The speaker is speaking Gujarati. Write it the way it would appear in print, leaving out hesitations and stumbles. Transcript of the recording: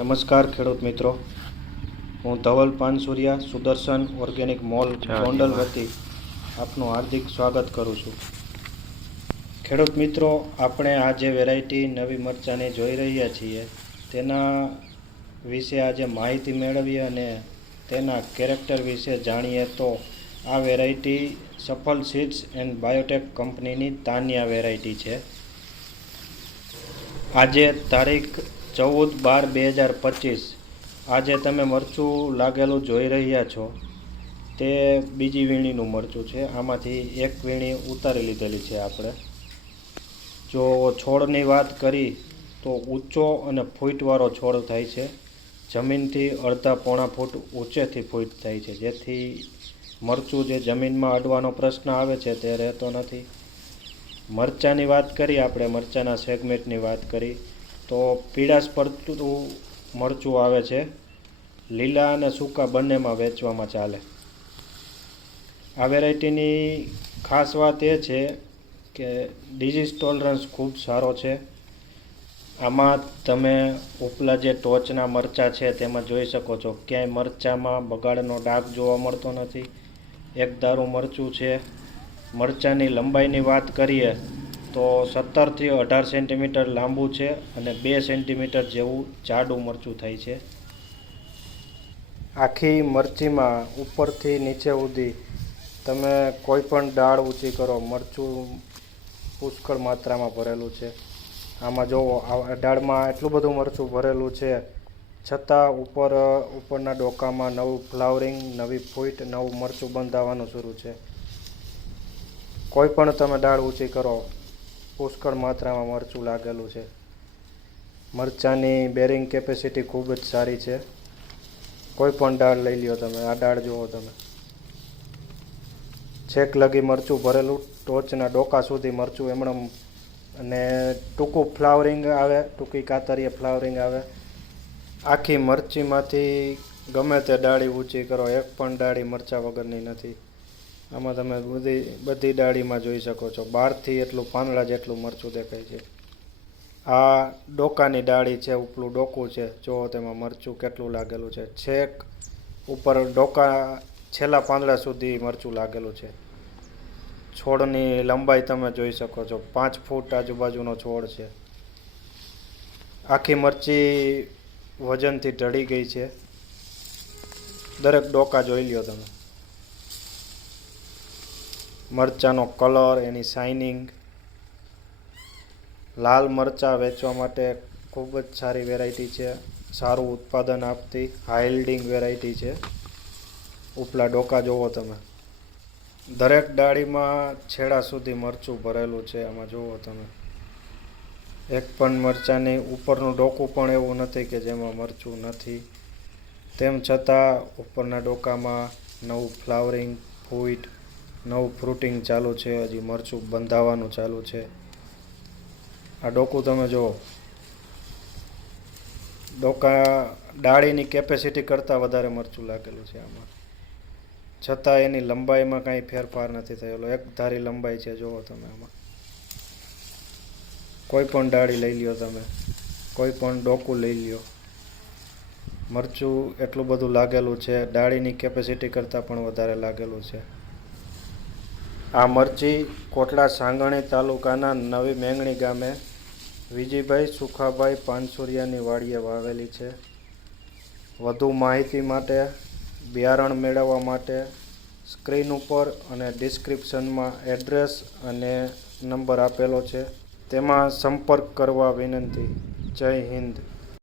નમસ્કાર ખેડૂત મિત્રો, હું ધવલ પાનસુરિયા સુદર્શન ઓર્ગેનિક મોલ ગોંડલ વતી આપનું હાર્દિક સ્વાગત કરું છું. ખેડૂત મિત્રો, આપણે આ જે વેરાયટી નવી મરચાંની જોઈ રહ્યા છીએ તેના વિશે આજે માહિતી મેળવીએ અને તેના કેરેક્ટર વિશે જાણીએ. તો આ variety Safal seeds and Biotech કંપનીની તાનિયા વેરાયટી છે. આજે તારીખ 14/12/2025 આજે તમે મરચું લાગેલું જોઈ રહ્યા છો તે બીજી વીણીનું મરચું છે. આમાંથી એક વીણી ઉતારી લીધેલી છે આપણે. જો છોડની વાત કરી તો ઊંચો અને ફૂટવાળો છોડ થાય છે. જમીનથી અડધા પોણા ફૂટ ઊંચેથી ફૂટ થાય છે, જેથી મરચું જે જમીનમાં અડવાનો પ્રશ્ન આવે છે તે રહેતો નથી. મરચાંની વાત કરી, આપણે મરચાંના સેગમેન્ટની વાત કરી તો પીળાશ પડતું મરચું આવે છે. લીલા અને સૂકા બંનેમાં વેચવામાં ચાલે. આ વેરાયટીની ખાસ વાત એ છે કે ડિઝીઝ ટોલરન્સ ખૂબ સારો છે. આમાં તમે ઉપલા જે ટોચના મરચાં છે તેમાં જોઈ શકો છો, ક્યાંય મરચાંમાં બગાડનો ડાઘ જોવા મળતો નથી. એક ધારું મરચું છે. મરચાંની લંબાઈની વાત કરીએ તો 17થી 18 સેન્ટીમીટર લાંબુ છે અને 2 સેન્ટીમીટર જેવું જાડું મરચું થાય છે. આખી મરચીમાં ઉપરથી નીચે સુધી તમે કોઈ પણ ડાળ ઊંચી કરો, મરચું પુષ્કળ માત્રામાં ભરેલું છે. આમાં જુઓ, આ ડાળમાં એટલું બધું મરચું ભરેલું છે, છતાં ઉપરના ડોકામાં નવું ફ્લાવરિંગ, નવી ફૂટ, નવું મરચું બંધાવાનું શરૂ છે. કોઈ પણ તમે ડાળ ઊંચી કરો, પુષ્કળ માત્રામાં મરચું લાગેલું છે. મરચાંની બેરિંગ કેપેસિટી ખૂબ જ સારી છે. કોઈ પણ ડાળ લઈ લ્યો તમે, આ ડાળ જુઓ તમે, છેક લગી મરચું ભરેલું, ટોચના ડોકા સુધી મરચું એમણે, અને ટૂંકું ફ્લાવરિંગ આવે, ટૂંકી કાતરીએ ફ્લાવરિંગ આવે. આખી મરચીમાંથી ગમે તે ડાળી ઊંચી કરો, એક પણ ડાળી મરચાં વગરની નથી. આમાં તમે બધી ડાળીમાં જોઈ શકો છો, 12થી એટલું પાંદડા જેટલું મરચું દેખાય છે. આ ડોકાની ડાળી છે, ઉપલું ડોકું છે, જુઓ તેમાં મરચું કેટલું લાગેલું છે. છેક ઉપર ડોકા છેલ્લા પાંદડા સુધી મરચું લાગેલું છે. છોડની લંબાઈ તમે જોઈ શકો છો, 5 ફૂટ આજુબાજુનો છોડ છે. આખી મરચી વજનથી ઢળી ગઈ છે. દરેક ડોકા જોઈ લ્યો તમે. મરચાંનો કલર, એની શાઇનિંગ. લાલ મરચાં વેચવા માટે ખૂબ જ સારી વેરાયટી છે. સારું ઉત્પાદન આપતી હાઈ યીલ્ડિંગ વેરાયટી છે. ઉપલા ડોકા જુઓ તમે, દરેક ડાળીમાં છેડા સુધી મરચું ભરેલું છે. આમાં જુઓ તમે, એક પણ મરચાંની ઉપરનું ડોકું પણ એવું નથી કે જેમાં મરચું નથી. તેમ છતાં ઉપરના ડોકામાં નવું ફ્લાવરિંગ, ફૂટ, નવું ફ્રૂટિંગ ચાલુ છે. હજી મરચું બંધાવાનું ચાલુ છે. આ ડોકું તમે જુઓ, ડોકા ડાળીની કેપેસિટી કરતાં વધારે મરચું લાગેલું છે આમાં, છતાં એની લંબાઈમાં કાંઈ ફેરફાર નથી થયેલો. એક ધારી લંબાઈ છે, જુઓ તમે. આમાં કોઈ પણ ડાળી લઈ લ્યો તમે, કોઈ પણ ડોકું લઈ લ્યો, મરચું એટલું બધું લાગેલું છે. ડાળીની કેપેસિટી કરતાં પણ વધારે લાગેલું છે. આ મરચી કોટડા સાંગણી તાલુકાના નવી મેંગણી ગામે વિજયભાઈ સુખાભાઈ પાનસુરિયાની વાડીએ વાવેલી છે. વધુ માહિતી માટે, બિયારણ મેળવવા માટે સ્ક્રીન ઉપર અને ડિસ્ક્રિપ્શનમાં એડ્રેસ અને નંબર આપેલો છે, તેમાં સંપર્ક કરવા વિનંતી. જય હિન્દ.